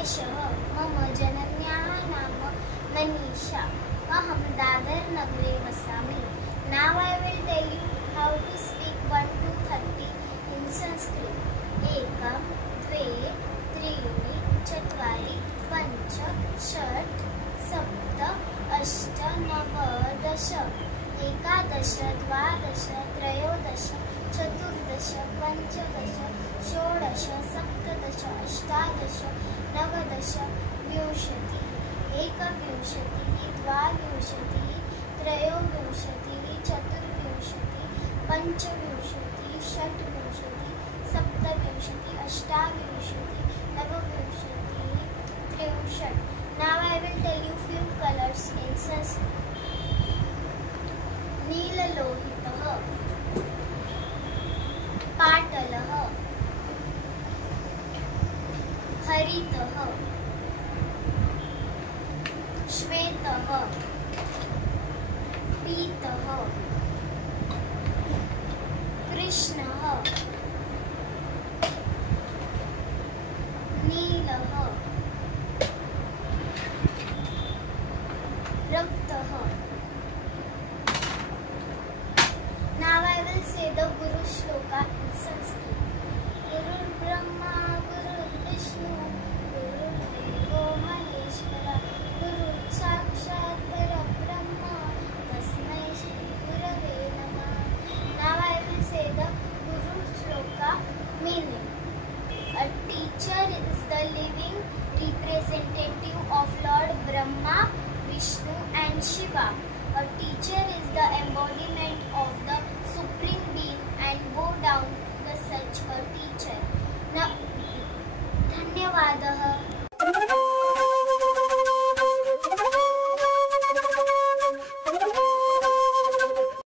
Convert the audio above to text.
एषः मम जनन्याः नाम मनीषा। अहं दादर नगरे वसामि। Now I will tell you how to speak 1 to 30 in Sanskrit. एकं, द्वे, त्रीणि, चत्वारि, पञ्च, षट्, सप्त, अष्ट, नव, दश, एकादश, द्वादश, त्रयोदश, चतुर्दश, पञ्चदश, षोडश, सप्तदश, अष्टादश, नवदश, विंशतिः, एकविंशतिः, द्वाविंशतिः, त्रयोविंशतिः, चतुर्विंशतिः, पञ्चविंशतिः, षट्विंशतिः, सप्तविंशतिः, अष्टाविंशतिः, नवविंशतिः, त्रिंशत्. Now I will tell you few colors in Sanskrit. नीललोहितः, पाटलः, हरितः, श्वेतः, पीतः, कृष्णः, नीलः, रक्तः. Now I will say the Guru Shloka in Sanskrit.